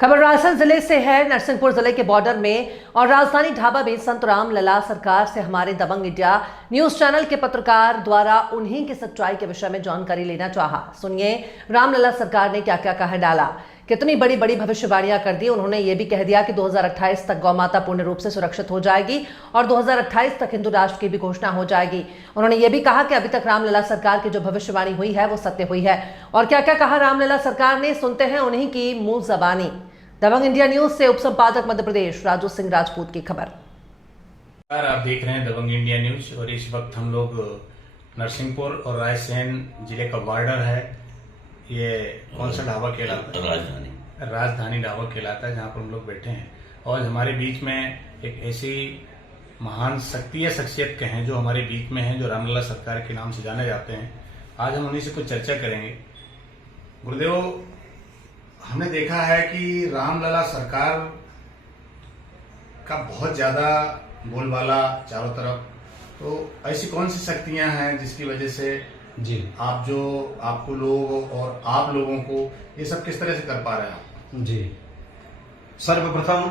खबर राजसमंद जिले से है। नरसिंहपुर जिले के बॉर्डर में और राजधानी ढाबा में संत राम लला सरकार से हमारे दबंग इंडिया न्यूज चैनल के पत्रकार द्वारा उन्हीं की सच्चाई के विषय में जानकारी लेना चाहा। सुनिए राम लला सरकार ने क्या क्या कह डाला, कितनी बड़ी बड़ी भविष्यवाणियां कर दी। उन्होंने ये भी कह दिया कि 2028 तक गौ माता पूर्ण रूप से सुरक्षित हो जाएगी और 2028 तक हिंदू राष्ट्र की भी घोषणा हो जाएगी। उन्होंने ये भी कहा कि अभी तक रामलला सरकार की जो भविष्यवाणी हुई है वो सत्य हुई है। और क्या क्या कहा रामलला सरकार ने, सुनते हैं उन्हीं की मुंह जबानी। दबंग इंडिया न्यूज से उप संपादक मध्य प्रदेश राजू सिंह राजपूत की खबर। आप देख रहे हैं दबंग इंडिया न्यूज और इस वक्त हम लोग नरसिंहपुर और रायसेन जिले का बॉर्डर है। ये कौन सा ढाबा कहलाता है? राजधानी ढाबा कहलाता है, जहाँ पर हम लोग बैठे हैं। और हमारे बीच में एक ऐसी महान शख्सियत के हैं जो हमारे बीच में हैं, जो रामलला सरकार के नाम से जाने जाते हैं। आज हम उन्हीं से कुछ चर्चा करेंगे। गुरुदेव, हमने देखा है कि रामलला सरकार का बहुत ज्यादा बोलबाला चारों तरफ, तो ऐसी कौन सी शक्तियां हैं जिसकी वजह से जी आपको लोग और आप लोगों को ये सब किस तरह से कर पा रहे हैं? जी, सर्वप्रथम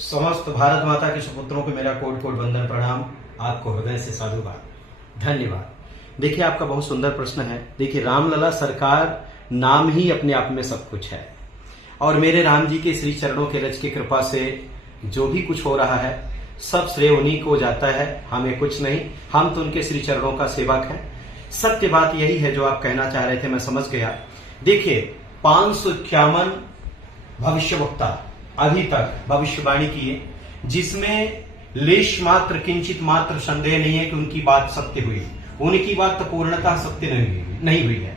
समस्त भारत माता के सुपुत्रों को मेरा कोटि कोटि वंदन प्रणाम। आपको हृदय से साधुवाद, धन्यवाद। देखिए, आपका बहुत सुंदर प्रश्न है। देखिए, रामलला सरकार नाम ही अपने आप में सब कुछ है और मेरे राम जी के श्री चरणों के रज की कृपा से जो भी कुछ हो रहा है सब श्रेय उन्हीं को जाता है, हमें कुछ नहीं। हम तो उनके श्री चरणों का सेवक हैं। सत्य बात यही है जो आप कहना चाह रहे थे, मैं समझ गया। देखिए, 551 भविष्यवक्ता अभी तक भविष्यवाणी किए, जिसमें लेश मात्र किंचित मात्र संदेह नहीं है कि उनकी बात सत्य हुई। उनकी बात तो पूर्णतः सत्य नहीं हुई है।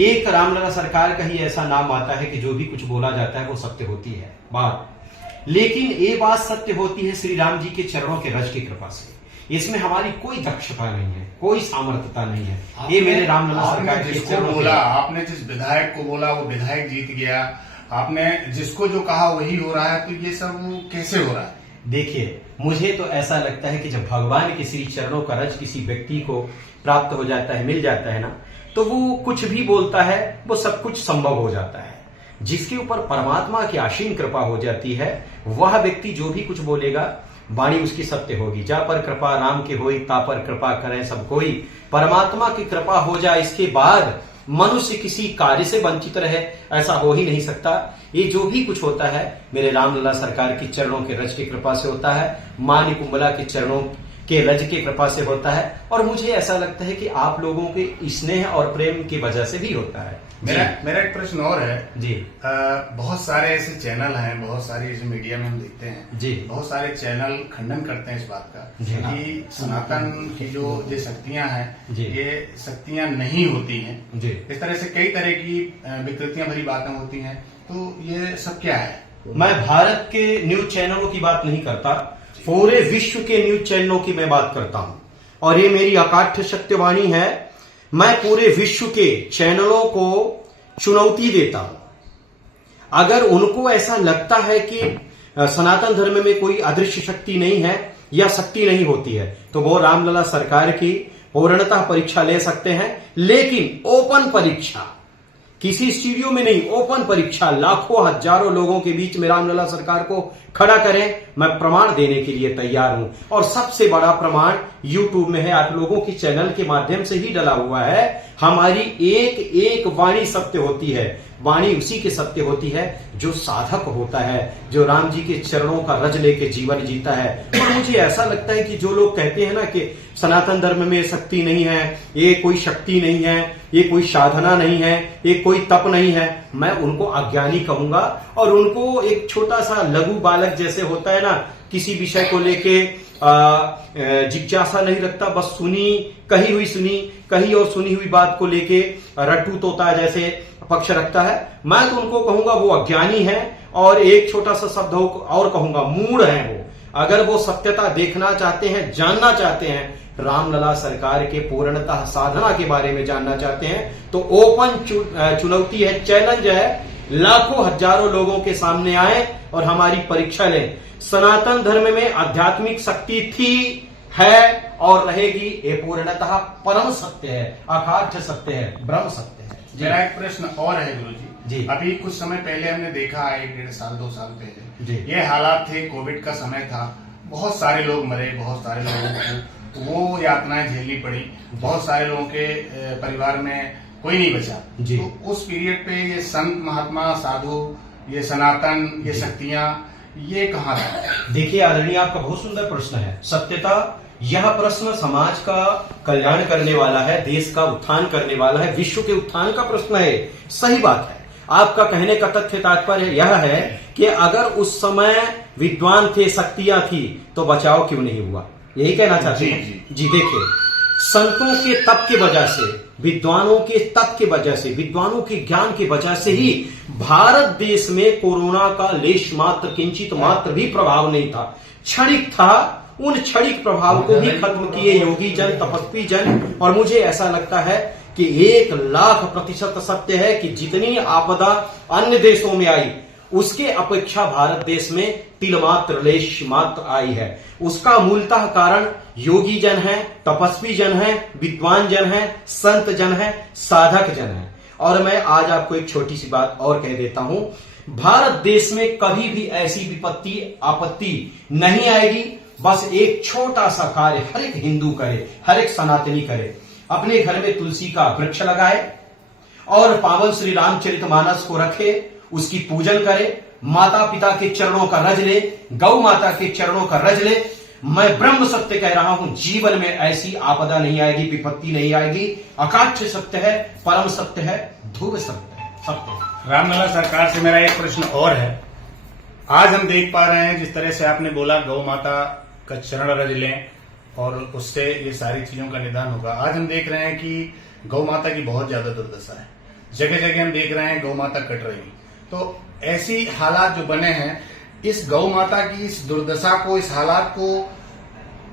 एक रामलला सरकार का ही ऐसा नाम आता है कि जो भी कुछ बोला जाता है वो सत्य होती है बात। लेकिन ये बात सत्य होती है श्री राम जी के चरणों के रज की कृपा से। इसमें हमारी कोई दक्षता नहीं है, कोई सामर्थ्यता नहीं है। ये मेरे रामलला सरकार के चरणों बोला। आपने जिस विधायक को बोला वो विधायक जीत गया, आपने जिसको जो कहा वही हो रहा है, तो ये सब कैसे हो रहा है? देखिए, मुझे तो ऐसा लगता है कि जब भगवान के श्री चरणों का रज किसी व्यक्ति को प्राप्त हो जाता है, मिल जाता है ना, तो वो कुछ भी बोलता है वो सब कुछ संभव हो जाता है। जिसके ऊपर परमात्मा की असीम कृपा हो जाती है, वह व्यक्ति जो भी कुछ बोलेगा वाणी उसकी सत्य होगी। जा पर कृपा राम की होई, ता पर कृपा करें सब कोई। परमात्मा की कृपा हो जाए, इसके बाद मनुष्य किसी कार्य से वंचित रहे, ऐसा हो ही नहीं सकता। ये जो भी कुछ होता है मेरे रामलला सरकार की चरणों के रज की कृपा से होता है, मां निकुंबला के चरणों के रज की कृपा से होता है। और मुझे ऐसा लगता है कि आप लोगों के स्नेह और प्रेम की वजह से भी होता है। मेरा एक प्रश्न और है जी। बहुत सारे ऐसे चैनल हैं, बहुत सारी ऐसे मीडिया में हम देखते हैं जी, बहुत सारे चैनल खंडन करते हैं इस बात का जी, कि सनातन की जो शक्तियां हैं जी, ये शक्तियां नहीं होती हैं। जी। इस तरह से कई तरह की विकृतियां भरी बातें होती हैं, तो ये सब क्या है? मैं भारत के न्यूज चैनलों की बात नहीं करता, पूरे विश्व के न्यूज चैनलों की मैं बात करता हूं। और ये मेरी अकाट्य सत्यवाणी है। मैं पूरे विश्व के चैनलों को चुनौती देता हूं। अगर उनको ऐसा लगता है कि सनातन धर्म में कोई अदृश्य शक्ति नहीं है या शक्ति नहीं होती है, तो वो रामलला सरकार की पूर्णतः परीक्षा ले सकते हैं। लेकिन ओपन परीक्षा, किसी स्टूडियो में नहीं, ओपन परीक्षा, लाखों हजारों लोगों के बीच में रामलला सरकार को खड़ा करें, मैं प्रमाण देने के लिए तैयार हूं। और सबसे बड़ा प्रमाण यूट्यूब में है, आप लोगों की चैनल के माध्यम से ही डला हुआ है। हमारी एक एक वाणी सत्य होती है। वाणी उसी के सत्य होती है जो साधक होता है, जो राम जी के चरणों का रज लेके जीवन जीता है। और मुझे ऐसा लगता है कि जो लोग कहते हैं ना कि सनातन धर्म में शक्ति नहीं है, ये कोई शक्ति नहीं है, ये कोई साधना नहीं है, ये कोई तप नहीं है, मैं उनको अज्ञानी कहूंगा। और उनको एक छोटा सा लघु बालक जैसे होता है ना, किसी विषय को लेके जिज्ञासा नहीं रखता, बस कही और सुनी हुई बात को लेके रट्टू तोता जैसे पक्ष रखता है। मैं तो उनको कहूंगा वो अज्ञानी है। और एक छोटा सा शब्द और कहूंगा, मूढ़ है वो। अगर वो सत्यता देखना चाहते हैं, जानना चाहते हैं, रामलला सरकार के पूर्णतः साधना के बारे में जानना चाहते हैं, तो ओपन चुनौती है, चैलेंज है, लाखों हजारों लोगों के सामने आए और हमारी परीक्षा लें। सनातन धर्म में आध्यात्मिक शक्ति थी, है और रहेगी। ये पूर्णतः परम सत्य है, अकाट्य सत्य है, ब्रह्म सत्य है। मेरा एक प्रश्न और है गुरु जी, जी। अभी कुछ समय पहले हमने देखा, 1-1.5 साल 2 साल पहले जी। ये हालात थे, कोविड का समय था, बहुत सारे लोग मरे, बहुत सारे लोगों को वो यातनाएं झेलनी पड़ी, बहुत सारे लोगों के परिवार में कोई नहीं बचा। जी। तो उस पीरियड पे ये संत महात्मा साधु, ये सनातन, ये शक्तियां, ये कहाँ था? देखिए आदरणीय, आपका बहुत सुंदर प्रश्न है। सत्यता यह प्रश्न समाज का कल्याण करने वाला है, देश का उत्थान करने वाला है, विश्व के उत्थान का प्रश्न है। सही बात है। आपका कहने का तथ्य तात्पर्य यह है कि अगर उस समय विद्वान थे, शक्तियां थी, तो बचाव क्यों नहीं हुआ, यही कहना चाहते हैं। जी देखिए, संतों के तप की वजह से, विद्वानों के तप की वजह से, विद्वानों के ज्ञान की वजह से ही भारत देश में कोरोना का लेश मात्र, किंचित मात्र भी प्रभाव नहीं था। क्षणिक था। उन क्षणिक प्रभाव को भी खत्म किए योगी जन, तपस्वी जन। और मुझे ऐसा लगता है कि 1,00,000% सत्य है कि जितनी आपदा अन्य देशों में आई, उसके अपेक्षा भारत देश में तिल मात्र, लेश मात्र आई है। उसका मूलतः कारण योगी जन है, तपस्वी जन है, विद्वान जन है, संत जन है, साधक जन है। और मैं आज आपको एक छोटी सी बात और कह देता हूं, भारत देश में कभी भी ऐसी विपत्ति, आपत्ति नहीं आएगी। बस एक छोटा सा कार्य हर एक हिंदू करे, हर एक सनातनी करे, अपने घर में तुलसी का वृक्ष लगाए और पावन श्री रामचरितमानस को रखे, उसकी पूजन करे, माता पिता के चरणों का रज ले, गौ माता के चरणों का रज ले। मैं ब्रह्म सत्य कह रहा हूं, जीवन में ऐसी आपदा नहीं आएगी, विपत्ति नहीं आएगी। अकाट्य सत्य है, परम सत्य है, ध्रुव सत्य है, सत्य। रामलला सरकार से मेरा एक प्रश्न और है। आज हम देख पा रहे हैं, जिस तरह से आपने बोला गौ माता का चरण रज लें और उससे ये सारी चीजों का निदान होगा। आज हम देख रहे हैं कि गौ माता की बहुत ज्यादा दुर्दशा है, जगह जगह हम देख रहे हैं गौ माता कट रही। तो ऐसी हालात जो बने हैं, इस गौ माता की इस दुर्दशा को, इस हालात को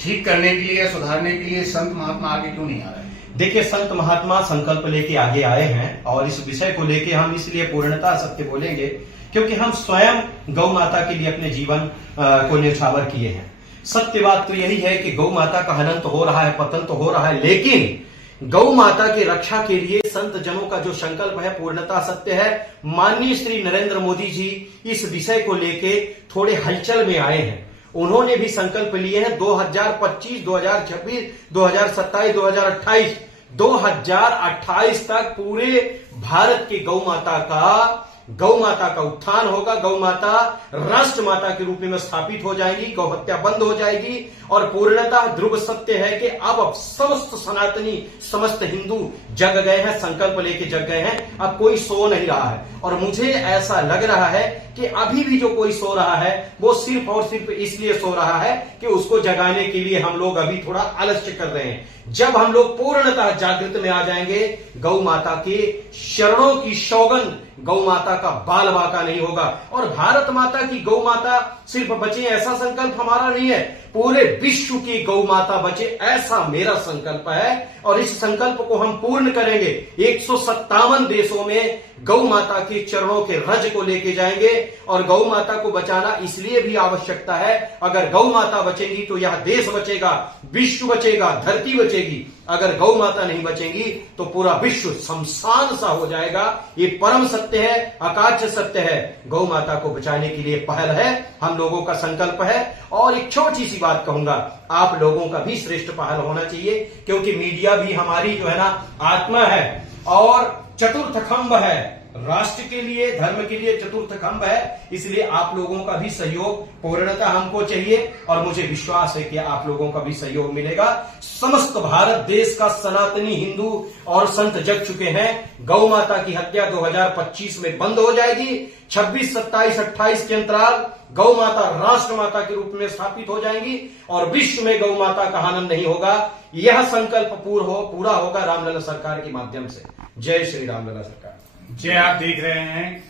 ठीक करने के लिए, सुधारने के लिए संत महात्मा आगे क्यों नहीं आ रहे? देखिए, संत महात्मा संकल्प लेके आगे आए हैं और इस विषय को लेके हम इसलिए पूर्णतः सत्य बोलेंगे क्योंकि हम स्वयं गौ माता के लिए अपने जीवन को न्यौछावर किए हैं। सत्य बात तो यही है कि गौ माता का हनन तो हो रहा है, पतन तो हो रहा है, लेकिन गौ माता की रक्षा के लिए संत जनों का जो संकल्प है पूर्णतः सत्य है। माननीय श्री नरेंद्र मोदी जी इस विषय को लेके थोड़े हलचल में आए हैं। उन्होंने भी संकल्प लिए हैं 2025, 2026, 2027, 2028, 2028 तक पूरे भारत की गौ माता का उत्थान होगा। गौ माता राष्ट्र माता के रूप में स्थापित हो जाएगी, गौ हत्या बंद हो जाएगी। और पूर्णतः ध्रुव सत्य है कि अब समस्त सनातनी, समस्त हिंदू जग गए हैं, संकल्प लेके जग गए हैं। अब कोई सो नहीं रहा है और मुझे ऐसा लग रहा है कि अभी भी जो कोई सो रहा है वो सिर्फ और सिर्फ इसलिए सो रहा है कि उसको जगाने के लिए हम लोग अभी थोड़ा आलस्य कर रहे हैं। जब हम लोग पूर्णतः जागृत में आ जाएंगे, गौ माता के शरणों की सौगंध, गौ माता का बाल बाका नहीं होगा। और भारत माता की गौ माता सिर्फ बचे, ऐसा संकल्प हमारा नहीं है, पूरे विश्व की गौ माता बचे, ऐसा मेरा संकल्प है। और इस संकल्प को हम पूर्ण करेंगे। 157 देशों में गौ माता के चरणों के रज को लेके जाएंगे। और गौ माता को बचाना इसलिए भी आवश्यकता है, अगर गौ माता बचेगी तो यह देश बचेगा, विश्व बचेगा, धरती बचेगी। अगर गौ माता नहीं बचेगी तो पूरा विश्व शमशान सा हो जाएगा। ये परम सत्य है, अकाट्य सत्य है। गौ माता को बचाने के लिए पहल है, हम लोगों का संकल्प है। और एक छोटी सी बात कहूंगा, आप लोगों का भी श्रेष्ठ पहल होना चाहिए, क्योंकि मीडिया भी हमारी जो है ना आत्मा है और चतुर्थ खंभ है। राष्ट्र के लिए, धर्म के लिए चतुर्थ खंभ है। इसलिए आप लोगों का भी सहयोग पूर्णतः हमको चाहिए और मुझे विश्वास है कि आप लोगों का भी सहयोग मिलेगा। समस्त भारत देश का सनातनी हिंदू और संत जग चुके हैं। गौ माता की हत्या 2025 में बंद हो जाएगी। 26, 27, 28 के अंतराल गौ माता राष्ट्र माता के रूप में स्थापित हो जाएंगी और विश्व में गौ माता का हनन नहीं होगा। यह संकल्प पूरा होगा रामलला सरकार के माध्यम से। जय श्री रामलला सरकार। जय। आप देख रहे हैं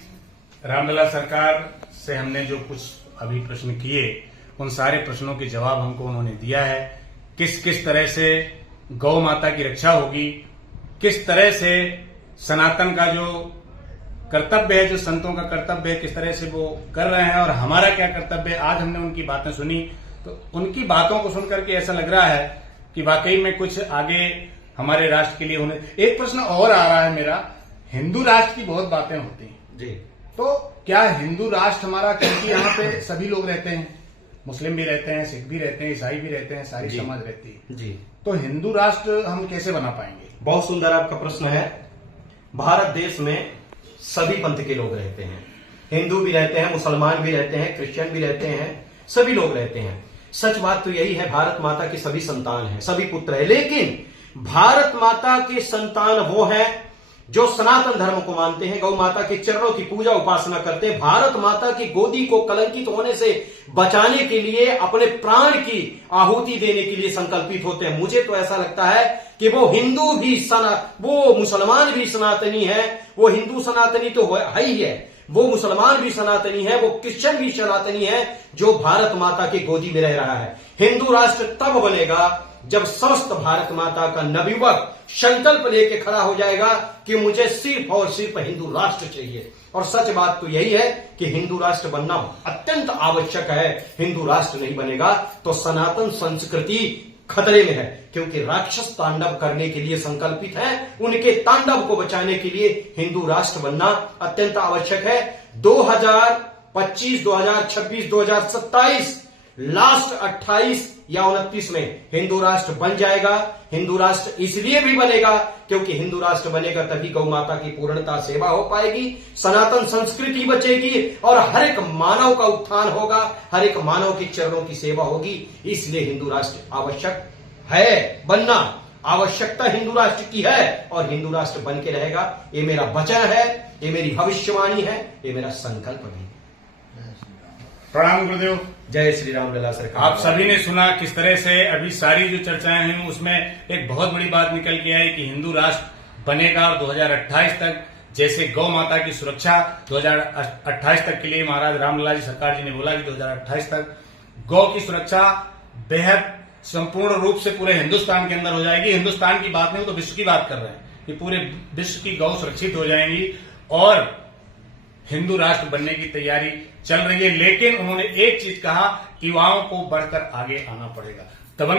रामलला सरकार से हमने जो कुछ अभी प्रश्न किए, उन सारे प्रश्नों के जवाब हमको उन्होंने दिया है। किस किस तरह से गौ माता की रक्षा होगी, किस तरह से सनातन का जो कर्तव्य है, जो संतों का कर्तव्य है, किस तरह से वो कर रहे हैं और हमारा क्या कर्तव्य है। आज हमने उनकी बातें सुनी तो उनकी बातों को सुनकर के ऐसा लग रहा है कि वाकई में कुछ आगे हमारे राष्ट्र के लिए होने। एक प्रश्न और आ रहा है मेरा, हिंदू राष्ट्र की बहुत बातें होती हैं, जी। तो क्या हिंदू राष्ट्र हमारा, क्योंकि यहाँ पे सभी लोग रहते हैं, मुस्लिम भी रहते हैं, सिख भी रहते हैं, ईसाई भी रहते हैं, सारी समाज रहती है जी। तो हिंदू राष्ट्र हम कैसे बना पाएंगे? बहुत सुंदर आपका प्रश्न है। भारत देश में सभी पंथ के लोग रहते हैं, हिंदू भी रहते हैं, मुसलमान भी रहते हैं, क्रिश्चियन भी रहते हैं, सभी लोग रहते हैं। सच बात तो यही है, भारत माता के सभी संतान हैं, सभी पुत्र हैं, लेकिन भारत माता के संतान वो हैं जो सनातन धर्म को मानते हैं, गौ माता के चरणों की पूजा उपासना करते हैं, भारत माता की गोदी को कलंकित होने से बचाने के लिए अपने प्राण की आहुति देने के लिए संकल्पित होते हैं। मुझे तो ऐसा लगता है कि वो हिंदू भी वो मुसलमान भी सनातनी है, वो हिंदू सनातनी तो है ही है, वो मुसलमान भी सनातनी है, वो क्रिश्चियन भी सनातनी है, जो भारत माता की गोदी में रह रहा है। हिंदू राष्ट्र तब बनेगा जब समस्त भारत माता का नवयुवक संकल्प लेके खड़ा हो जाएगा कि मुझे सिर्फ और सिर्फ हिंदू राष्ट्र चाहिए। और सच बात तो यही है कि हिंदू राष्ट्र बनना अत्यंत आवश्यक है। हिंदू राष्ट्र नहीं बनेगा तो सनातन संस्कृति खतरे में है, क्योंकि राक्षस तांडव करने के लिए संकल्पित हैं, उनके तांडव को बचाने के लिए हिंदू राष्ट्र बनना अत्यंत आवश्यक है। 2025, 2026, 2027 लास्ट 28 या 29 में हिंदू राष्ट्र बन जाएगा। हिंदू राष्ट्र इसलिए भी बनेगा क्योंकि हिंदू राष्ट्र बनेगा तभी गौ माता की पूर्णता सेवा हो पाएगी, सनातन संस्कृति बचेगी और हर एक मानव का उत्थान होगा, हर एक मानव के चरणों की सेवा होगी। इसलिए हिंदू राष्ट्र आवश्यक है, बनना आवश्यकता हिंदू राष्ट्र की है और हिंदू राष्ट्र बन के रहेगा। ये मेरा वचन है, ये मेरी भविष्यवाणी है, ये मेरा संकल्प भी। प्रणाम गुरुदेव। जय श्री राम लला सरकार। आप सभी ने सुना किस तरह से अभी सारी जो चर्चाएं हैं उसमें एक बहुत बड़ी बात निकल के आई कि हिंदू राष्ट्र बनेगा और 2028 तक, जैसे गौ माता की सुरक्षा 2028 तक के लिए महाराज रामलला जी सरकार जी ने बोला कि 2028 तक गौ की सुरक्षा बेहद संपूर्ण रूप से पूरे हिंदुस्तान के अंदर हो जाएगी। हिंदुस्तान की बात नहीं तो विश्व की बात कर रहे हैं कि पूरे विश्व की गौ सुरक्षित हो जाएंगी और हिंदू राष्ट्र बनने की तैयारी चल रही है। लेकिन उन्होंने एक चीज कहा, युवाओं को बढ़कर आगे आना पड़ेगा। दबंग